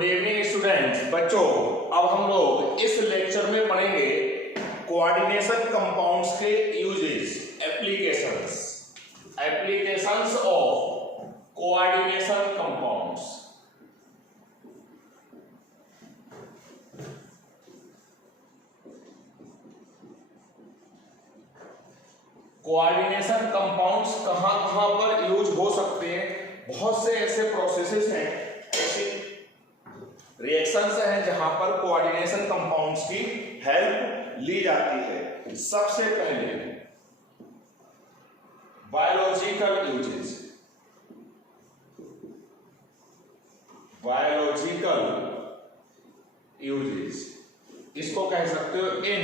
Good evening students. बच्चों, अब हम लोग इस लेक्चर में पढ़ेंगे कोऑर्डिनेशन कंपाउंड्स के uses, applications of coordination compounds. Coordination compounds कहां पर यूज हो सकते हैं? बहुत से ऐसे प्रोसेसेस हैं, ऐसे रिएक्शंस हैं जहां पर कोऑर्डिनेशन कंपाउंड्स की हेल्प ली जाती है। सबसे पहले बायोलॉजिकल यूजेस, इसको कह सकते हो इन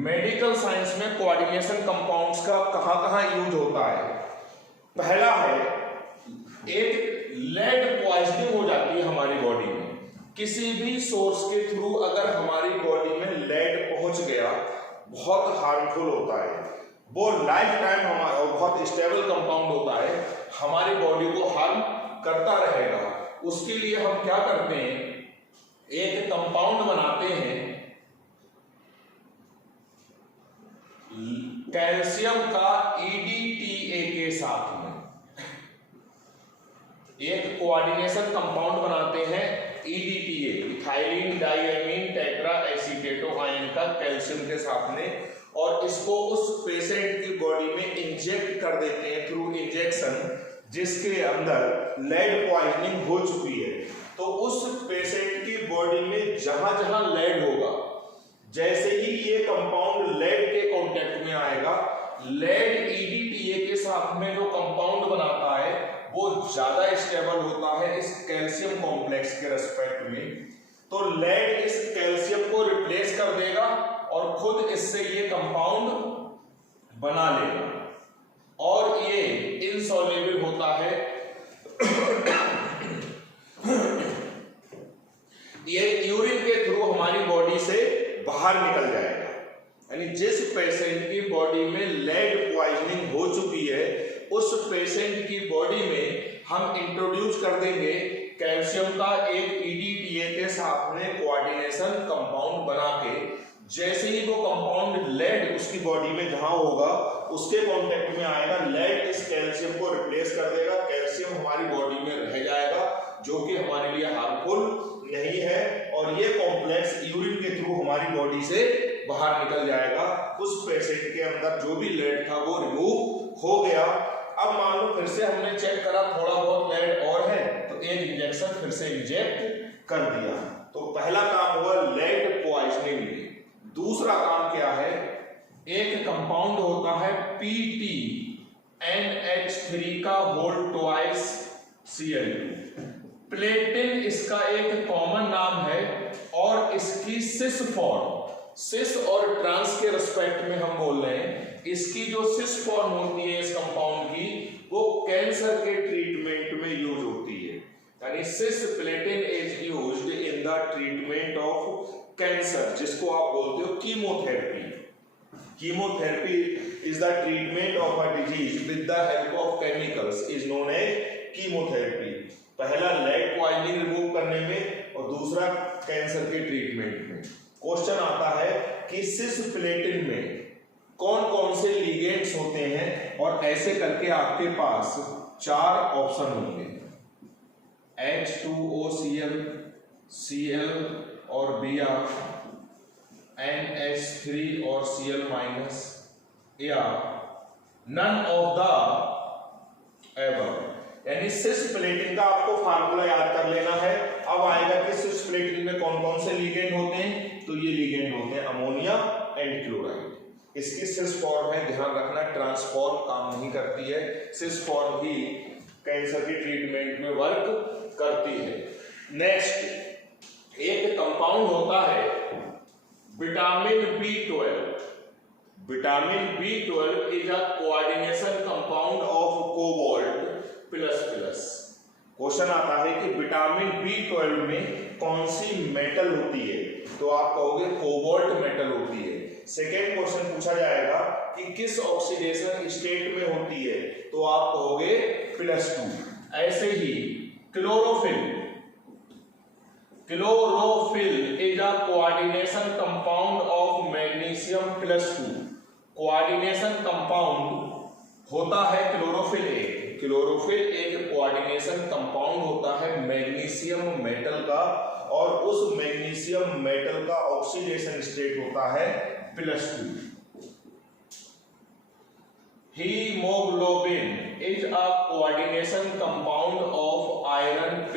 मेडिकल साइंस में कोऑर्डिनेशन कंपाउंड्स का कहां यूज होता है? पहला है, एक लेड पॉइजनिंग हो जाती है हमारी बॉडी में। किसी भी सोर्स के थ्रू अगर हमारी बॉडी में लेड पहुंच गया, बहुत हार्मफुल होता है वो। लाइफ टाइम हमारा बहुत स्टेबल कंपाउंड होता है, हमारी बॉडी को हार्म करता रहेगा। उसके लिए हम क्या करते हैं, एक कंपाउंड बनाते हैं कैल्शियम का EDTA के साथ में। एक कोऑर्डिनेशन कंपाउंड बनाते हैं EDTA, ethylene diamine tetra acetato ion का कैल्शियम के साथ में, और इसको उस पेशेंट की बॉडी में इंजेक्ट कर देते हैं थ्रू इंजेक्शन, जिसके अंदर लेड पॉइजनिंग हो चुकी है। तो उस पेशेंट की बॉडी में जहां जहां लेड होगा, जैसे ही ये कंपाउंड लेड के कांटेक्ट में आएगा, लेड EDTA के साथ में जो कंपाउंड बनाता है वो ज्यादा स्टेबल होता है इस कैल्शियम कॉम्प्लेक्स के रेस्पेक्ट में। तो लेड इस कैल्शियम को रिप्लेस कर देगा और खुद इससे ये कंपाउंड बना लेगा, और ये इनसॉल्युबल होता है। ये यूरिन के थ्रू हमारी बॉडी से बाहर निकल जाएगा। यानी जिस पेशेंट की बॉडी में लेड पॉइजनिंग हो चुकी है, उस पेशेंट की बॉडी में हम इंट्रोड्यूस कर देंगे कैल्शियम का एक EDTA के साथ में कोऑर्डिनेशन कंपाउंड बना के। जैसे ही वो कंपाउंड लेड उसकी बॉडी में जहां होगा, उसके कांटेक्ट में आएगा, लेड इस कैल्शियम को रिप्लेस कर देगा, कैल्शियम हमारी बॉडी में रह जाएगा, जो कि हमारे लिए हार्मफुल नहीं है, और ये कॉम्प्लेक्स यूरिन के थ्रू हमारी बॉडी से बाहर निकल जाएगा। उस पेशेंट के अंदर जो भी लेड था वो रिमूव हो गया। अब मान लो फिर से हमने चेक करा, थोड़ा बहुत लेड और है, तो एक इंजेक्शन फिर से इंजेक्ट कर दिया। तो पहला काम हुआ लेड पॉइजनिंग में। दूसरा काम क्या है, एक कंपाउंड होता है PTNH3 का होल ट्वाइस Cl2। प्लेटिन इसका एक कॉमन नाम है, और इसकी सिस फॉर्म, सिस और ट्रांस के रेस्पेक्ट में हम बोल रहे हैं, इसकी जो सिस फॉर्म होती है इस कंपाउंड की, वो कैंसर के ट्रीटमेंट में यूज होती है। यानी cisplatin is used in the treatment of cancer, जिसको आप बोलते हो chemotherapy. Chemotherapy is the treatment of a disease with the help of chemicals is known as chemotherapy. पहला लेड पॉइजनिंग रिमूव करने में, और दूसरा कैंसर के ट्रीटमेंट में। क्वेश्चन आता है कि सिस प्लेटिन में कौन कौन से लिगेंड्स होते हैं, और ऐसे करके आपके पास 4 ऑप्शन होंगे, H2OCl, Cl और Br, NH3 और Cl-, या नन ऑफ द एबव। यानी सिस प्लेटिन का आपको फार्मूला याद कर लेना है। अब आएगा कि सिस प्लेटिन में कौन कौन से लिगेंड होते हैं, तो ये लिगेंड होते हैं अमोनिया एंड क्लोराइड। इसकी सिस फॉर्म है, ध्यान रखना, ट्रांसफॉर्म काम नहीं करती है, सिस फॉर्म ही कैंसर की ट्रीटमेंट में वर्क करती है। नेक्स्ट, एक कंपाउंड होता है vitamin B12। Vitamin B12 is a coordination compound of cobalt plus. Question आता है कि विटामिन B12 में कौन सी मेटल होती है, तो आप कहोगे कोबाल्ट मेटल होती है। सेकेंड क्वेश्चन पूछा जाएगा कि किस ऑक्सीडेशन स्टेट में होती है, तो आप कहोगे +2। ऐसे ही chlorophyll is a coordination compound of magnesium +2। Coordination compound होता है क्लोरोफिल एक कोऑर्डिनेशन कंपाउंड होता है मैग्नीशियम मेटल का, और उस मैग्नीशियम मेटल का ऑक्सीडेशन स्टेट होता है +2। Haemoglobin is a coordination compound of iron ++।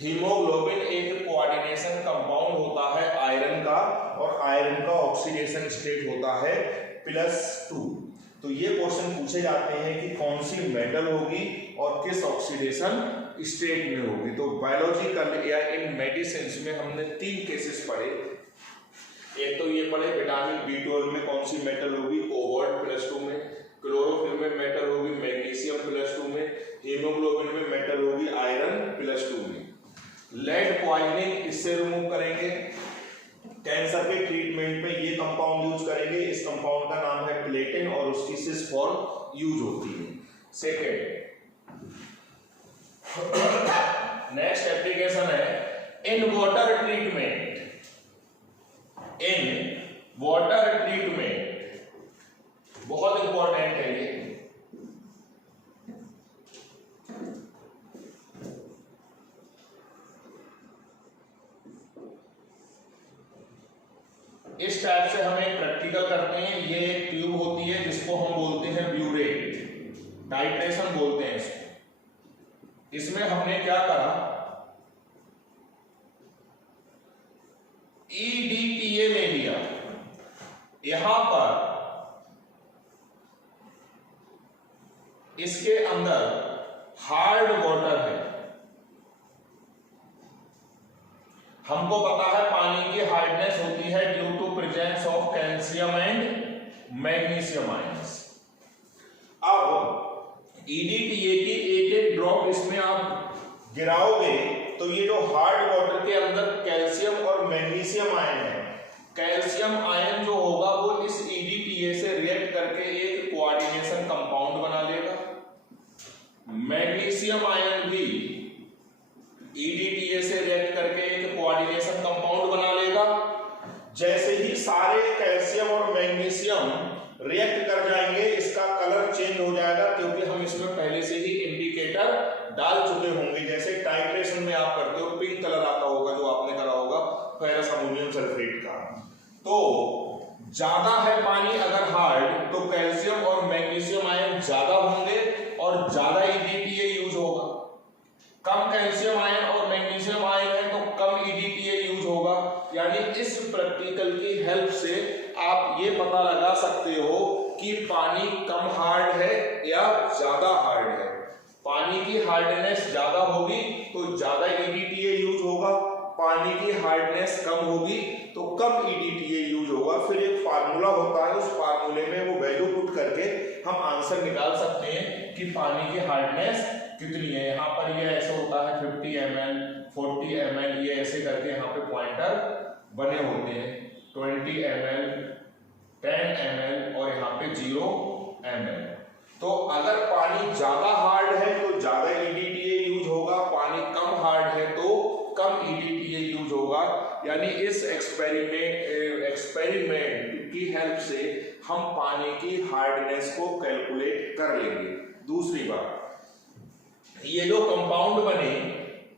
Haemoglobin एक कोऑर्डिनेशन कंपाउंड होता है आयरन का, और आयरन का ऑक्सीडेशन स्टेट होता है +2। तो ये क्वेश्चन पूछे जाते हैं कि कौन सी मेटल होगी और किस ऑक्सीडेशन स्टेट में होगी। तो बायोलॉजिकल या इन मेडिसिन में हमने 3 केसेस पढ़े। एक तो ये पढ़े विटामिन B12 में कौन सी मेटल होगी, कोबाल्ट +2 में, क्लोरोफिल में मेटल होगी मैग्नीशियम +2 में, हीमोग्लोबिन में मेटल होगी आयरन +2 में। लेड पॉइजनिंग इससे रिमूव करेंगे। कैंसर के ट्रीटमेंट में ये कंपाउंड यूज करेंगे। इस कंपाउंड का नाम है प्लेटिन और उसकी सिस फॉर्म यूज होती है। सेकेंड, नेक्स्ट एप्लीकेशन है इन वाटर ट्रीटमेंट। बहुत इंपॉर्टेंट है ये। इस टाइप से हम एक प्रैक्टिकल करते हैं। ये एक ट्यूब होती है जिसको हम बोलते हैं ब्यूरेट, टाइट्रेशन बोलते हैं इसको। इसमें हमने क्या करा, EDTA ले लिया। यहां पर इसके अंदर हार्ड वाटर है। हमको पता है पानी की हार्डनेस होती है due to presence of calcium and magnesium ions. अब EDTA की एक ड्रॉप इसमें आप गिराओगे तो ये जो हार्ड वाटर के अंदर कैल्शियम और मैग्नीशियम आयन है, कैल्शियम आयन जो होगा वो इस EDTA से रिएक्ट करके एक कोऑर्डिनेशन कंपाउंड बना लेगा। मैग्नीशियम आयन भी EDTA से रिएक्ट करके एक कोऑर्डिनेशन कंपाउंड बना लेगा। जैसे ही सारे कैल्शियम और मैग्नीशियम रिएक्ट कर जाएंगे, इसका कलर चेंज हो जाएगा, क्योंकि हम इसमें पहले से ही इंडिकेटर डाल चुके होंगे। जैसे टाइट्रेशन में आप करते हो, पिंक कलर आता होगा जो आपने करा होगा फेरस अमोनियम सल्फेट का। तो ज्यादा है पानी अगर हार्ड, तो कैल्शियम और मैग्नीशियम आयन ज्यादा होंगे और ज्यादा EDTA यूज होगा। कम कैल्शियम आयन और मैग्नीशियम आयन है तो कम EDTA यूज होगा। यानी इस प्रैक्टिकल की हेल्प से आप ये पता लगा सकते हो कि पानी कम हार्ड है या ज्यादा हार्ड है। पानी की हार्डनेस ज्यादा होगी तो ज्यादा EDTA यूज होगा, पानी की हार्डनेस कम होगी तो कम EDTA यूज होगा। फिर एक फार्मूला होता है, उस फार्मूले में वो वैल्यू पुट करके हम आंसर निकाल सकते हैं कि पानी की हार्डनेस कितनी है। यहाँ पर ये ऐसा होता है 50 ml, 40 ml, ये ऐसे करके यहाँ पे पॉइंटर बने होते हैं। 20 ml, 10 ml और यहाँ पे 0 ml। तो अगर पानी ज्यादा हार्ड है तो ज्यादा EDTA यूज होगा, पानी कम हार्ड है तो कम EDTA यूज होगा। यानी इस एक्सपेरिमेंट की हेल्प से हम पानी की हार्डनेस को कैलकुलेट कर लेंगे। दूसरी बात, ये जो कंपाउंड बने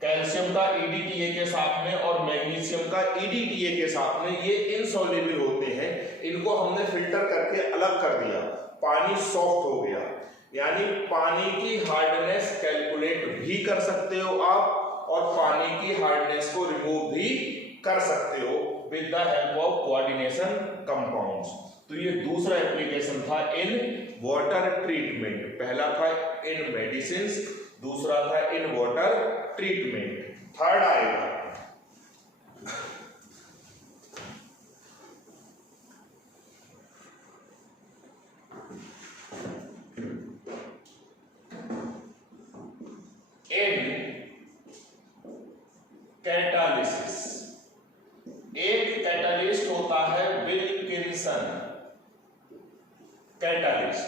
कैल्शियम का EDTA के साथ में और मैग्नीशियम का EDTA के साथ में, ये इनसॉल्युबल होते हैं। इनको हमने फिल्टर करके अलग कर दिया, पानी सॉफ्ट हो गया। यानी पानी की हार्डनेस कैलकुलेट भी कर सकते हो आप, और पानी की हार्डनेस को रिमूव भी कर सकते हो with the help of coordination compounds. तो ये दूसरा एप्लीकेशन था इन वाटर ट्रीटमेंट। पहला था इन मेडिसिन, दूसरा था इन वाटर ट्रीटमेंट। थर्ड आएगा इन कैटालिसिस। एक कैटालिस्ट होता है विल्किंसन कैटालिस्ट।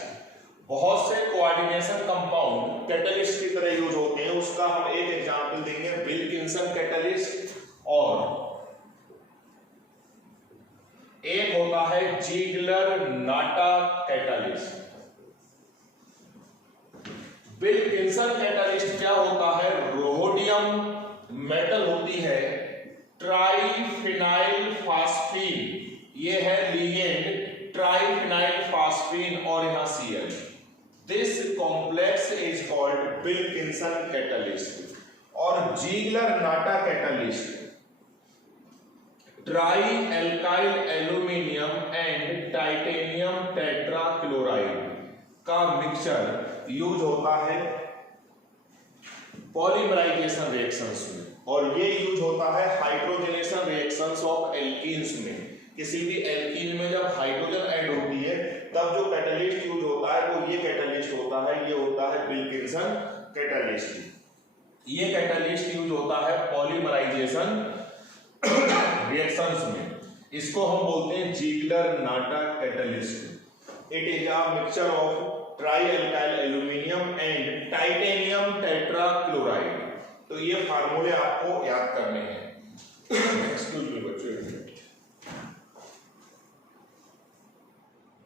बहुत से कोऑर्डिनेशन कंपाउंड कैटलिस्ट की तरह यूज होते हैं, उसका हम एक एग्जांपल देंगे, विल्किंसन कैटलिस्ट, और एक होता है जीगलर नाटा कैटलिस्ट। विल्किंसन कैटलिस्ट क्या होता है, रोहोडियम मेटल होती है, ट्राइफिनाइल फास्फीन, ये है लिगेंड ट्राइफिनाइल फास्फीन और यहां Cl। This complex is called Wilkinson catalyst. और Ziegler Natta catalyst, tri alkyl aluminium and titanium tetrachloride का मिक्सचर यूज होता है पॉलीमराइजेशन रिएक्शंस में, और ये यूज होता है हाइड्रोजनेशन रिएक्शंस ऑफ एल्कीन्स में। किसी भी एल्कीन में जब हाइड्रोजन ऐड होती है तब जो कैटलिस्ट यूज होता है वो ये कैटलिस्ट होता है, ये होता है विल्किंसन कैटलिस्ट। ये कैटलिस्ट यूज होता है पॉलीमराइजेशन रिएक्शंस में, इसको हम बोलते हैं Ziegler Natta catalyst. It is a mixture of tri alkyl aluminium and titanium tetrachloride. तो ये फार्मूले आपको याद करने हैं। एक्सक्यूज मी बच्चों।